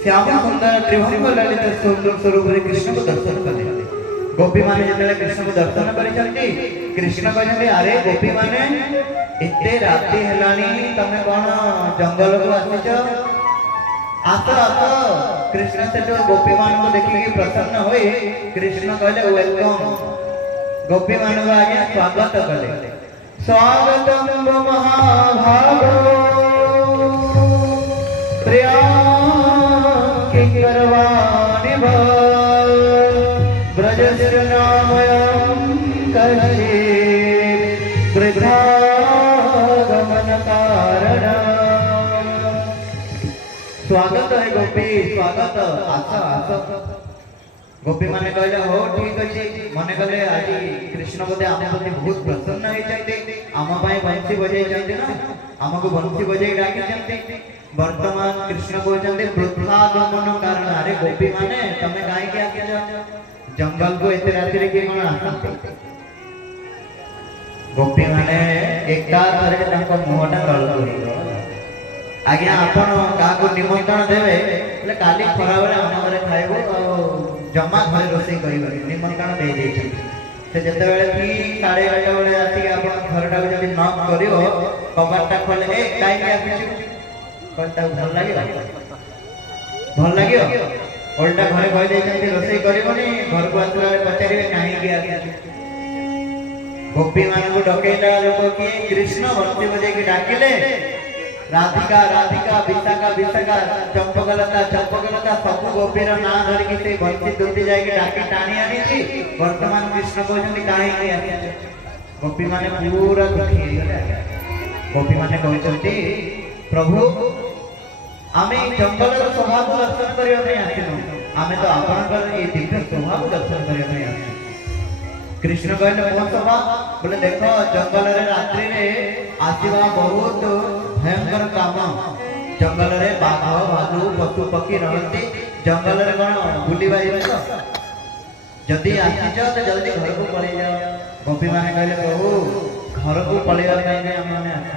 श्याम सुंदर त्रिभंग ललित सुंदर स्वरूप कृष्ण को दर्शन कले। गोपी माने जतले कृष्ण को दर्शन करिसंती कृष्ण कहले अरे गोपी माने एते राती हेलानी तमे कोन जंगल को आसीछ आतो आतो। कृष्ण से तो गोपी मान को देखि के प्रसन्न होई कृष्ण कहले वेलकम। गोपी मान को आगे स्वागत कले। स्वागतम महाभागो प्रिया किंकरवाणि ब्रजश्रनामयं कश्चित् वृद्धागमन कारण। स्वागत है गोपी स्वागत आस आस। गोपी माने कहले हो ठीक अछि मने कहले आज कृष्ण बोधे आम प्रति बहुत प्रसन्न होई जाते आम पाए बंसी बजाई जाते ना हमको बंसी बजाई डाकी जाते। वर्तमान कृष्ण कहते वृद्धागमन कारण। अरे गोपी माने तमे काहे के आके जंगल को एते राति रे के कोन आसते। गोपी माने एका थरे ताको मुहटा गल करी आज्ञा आपण काको निमंत्रण देवे ले काली खरा बेले हम घरे खाइबो जम्मा घरे रोसई करिबो निमंत्रण दे दे छी। से जते बेले की 11:30 बेले आसी आपण घरटा को जदी नॉक करियो कबाटटा खोले ए काई के आसी कोनटा भल लागियो ओल्टा घरे कहि दे छथि रोसई करिबोनी घर को आसला बेले पचारिबे काहे के आसी। गोपी मान को डकेला लोक की कृष्ण बंसी बजे के डाकिले राधिका राधिका विशाखा विशाखा चंपकलता चंपकलता सब गोपीर ना धर के से बंसी दुर्दी जाय के डाकी टाणी आनी छी। वर्तमान कृष्ण कहते काहे के आसी गोपी माने पूरा दुखी हे गले। गोपी माने कहते प्रभु आमे जंगल शोभा को दर्शन करियो नै आसिनु आमे तो आपनकर ए दिव्य शोभा को दर्शन करियो नै आसिनु। कृष्ण कहले कोन शोभा बोले देखो जंगल रे रात्रि रे आसीबा बहुत भयंकर काम। जंगल रे बाघ भालू पशु पक्षी रहते जंगल रे कोन बुली बाइबे तो जदी आसी जाओ तो जल्दी घर को पळे जाओ। गोपी माने कहले प्रभु घर को पळेवा नै नै हम माने आसी।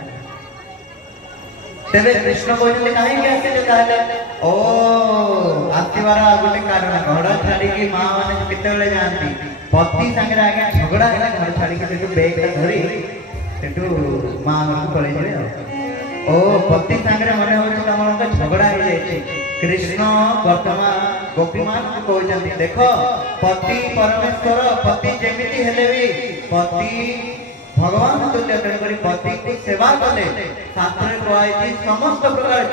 तेरे कृष्ण कहते काहे के आसी जे कहले ओ आसीबारा गोटे कारण घर छाड़ी की मां माने केते बेले जानती पति संगे आगे झगड़ा है घर छाड़ी के सेटू बैग धरी सेटू मां घर को पळे जे ओ पति संगे मने हो तमन का झगड़ा हो जाय छी। कृष्ण वर्तमान गोपी मान को कहते देखो पति परमेश्वर पति जेमिति हेले भी पति भगवान तुल्य तेणुकरी पति को सेवा कले शास्त्र कहै समस्त प्रकार